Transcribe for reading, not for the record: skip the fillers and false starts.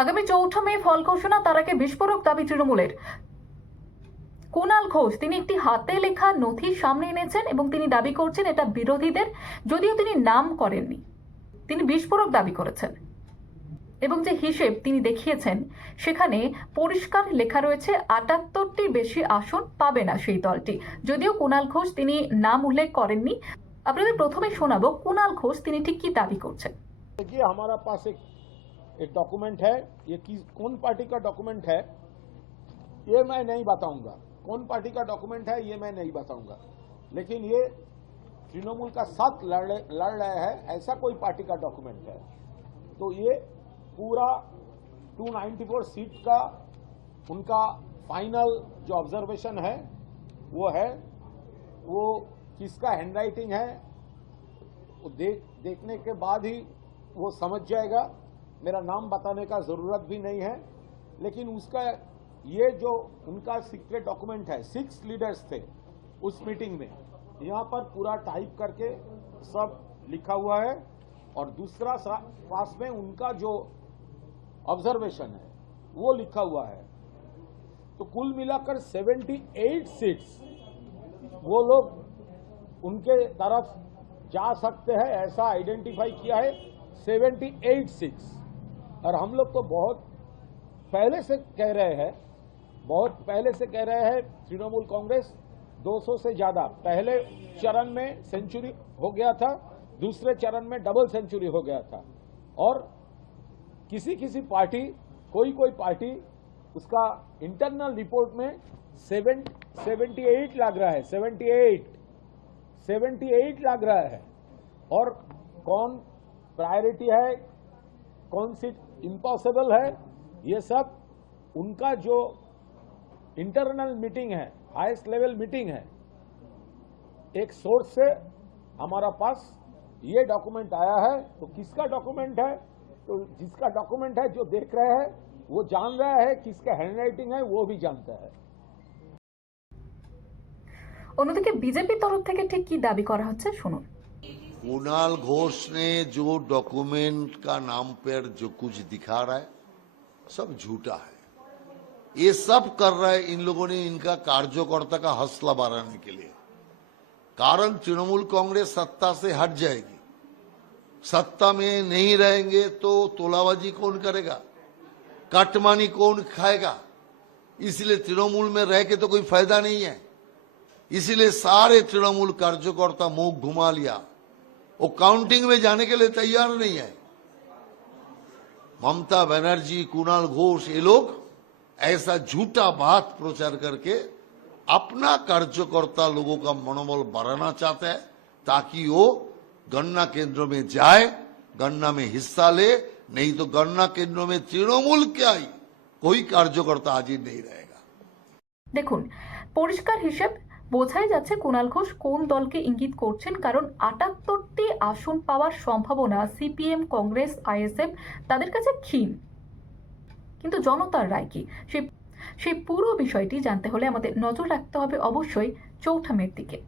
আগামী 4 মে ফল ঘোষণা, তার আগে বিস্ফোরক দাবি তৃণমূলের। কুণাল ঘোষ তিনি একটি হাতে লেখা নথি সামনে এনেছেন এবং তিনি দাবি করছেন এটা বিরোধীদের, যদিও তিনি নাম করেননি। তিনি বিস্ফোরক দাবি করেছেন এবং যে হিসেব তিনি দেখিয়েছেন সেখানে পরিষ্কার লেখা রয়েছে 78টির বেশি আসন পাবে না সেই দলটি, যদিও কুণাল ঘোষ তিনি নাম উল্লেখ করেননি। আপনাদের প্রথমে শোনাবো কুণাল ঘোষ তিনি ঠিক কি দাবি করছেন। देखिए, हमारा पास एक डॉक्यूमेंट है। ये कौन पार्टी का डॉक्यूमेंट है ये मैं नहीं बताऊंगा। कौन पार्टी का डॉक्यूमेंट है ये मैं नहीं बताऊंगा, लेकिन ये तृणमूल का साथ लड़ रहे हैं ऐसा कोई पार्टी का डॉक्यूमेंट है। तो ये पूरा 294 सीट का उनका फाइनल जो ऑब्जर्वेशन है वो किसका हैंडराइटिंग है वो देखने के बाद ही वो समझ जाएगा। मेरा नाम बताने का जरूरत भी नहीं है, लेकिन उसका ये जो उनका सीक्रेट डॉक्यूमेंट है, 6 लीडर्स थे उस मीटिंग में, यहाँ पर पूरा टाइप करके सब लिखा हुआ है। और दूसरा पास में उनका जो ऑब्जर्वेशन है वो लिखा हुआ है। तो कुल मिलाकर 78 सीट्स वो लोग उनके तरफ जा सकते हैं ऐसा आइडेंटिफाई किया है, 78 सीट्स। और हम लोग तो बहुत पहले से कह रहे हैं तृणमूल कांग्रेस 200 से ज्यादा, पहले चरण में सेंचुरी हो गया था, दूसरे चरण में डबल सेंचुरी हो गया था। और किसी पार्टी कोई पार्टी उसका इंटरनल रिपोर्ट में 78 लग रहा है, 78 लग रहा है। और कौन प्रायोरिटी है, कौन सी इम्पॉसिबल है, ये सब उनका जो इंटरनल मीटिंग है, हाईएस्ट लेवल मीटिंग है, एक सोर्स से हमारा पास ये डॉक्यूमेंट आया है। तो किसका डॉक्यूमेंट है, तो जिसका डॉक्यूमेंट है जो देख रहे हैं वो जान रहा है, किसका हैंडराइटिंग है वो भी जानता है। অন্যদিকে বিজেপির তরফ থেকে ঠিক কি দাবি করা হচ্ছে শুনুন। कुणाल घोष ने जो डॉक्यूमेंट का नाम पर जो कुछ दिखा रहा है सब झूठा है। ये सब कर रहा है इन लोगों ने इनका कार्यकर्ता का हौसला बढ़ाने के लिए। कारण तृणमूल कांग्रेस सत्ता से हट जाएगी, सत्ता में नहीं रहेंगे तो तोलाबाजी कौन करेगा, कटमानी कौन खाएगा। इसलिए तृणमूल में रह के तो कोई फायदा नहीं है। इसीलिए सारे तृणमूल कार्यकर्ता मुंह घुमा लिया, वो काउंटिंग में जाने के लिए तैयार नहीं है। ममता बनर्जी, कुणाल घोष, ये लोग ऐसा झूठा बात प्रचार करके अपना कार्यकर्ता लोगों का मनोबल बढ़ाना चाहता है, ताकि वो गणना केंद्रों में जाए, गणना में हिस्सा ले। नहीं तो गणना केंद्रों में तृणमूल क्या ही कोई कार्यकर्ता हाजिर नहीं रहेगा। দেখুন পরিষ্কার হিসেব বোঝাই যাচ্ছে কুণাল ঘোষ কোন দলকে ইঙ্গিত করছেন, কারণ 78টি আসন পাওয়ার সম্ভাবনা সিপিএম, কংগ্রেস, আইএসএফ তাদের কাছে ক্ষীণ। কিন্তু জনতার রায় কি, সেই পুরো বিষয়টি জানতে হলে আমাদের নজর রাখতে হবে অবশ্যই 4 মের দিকে।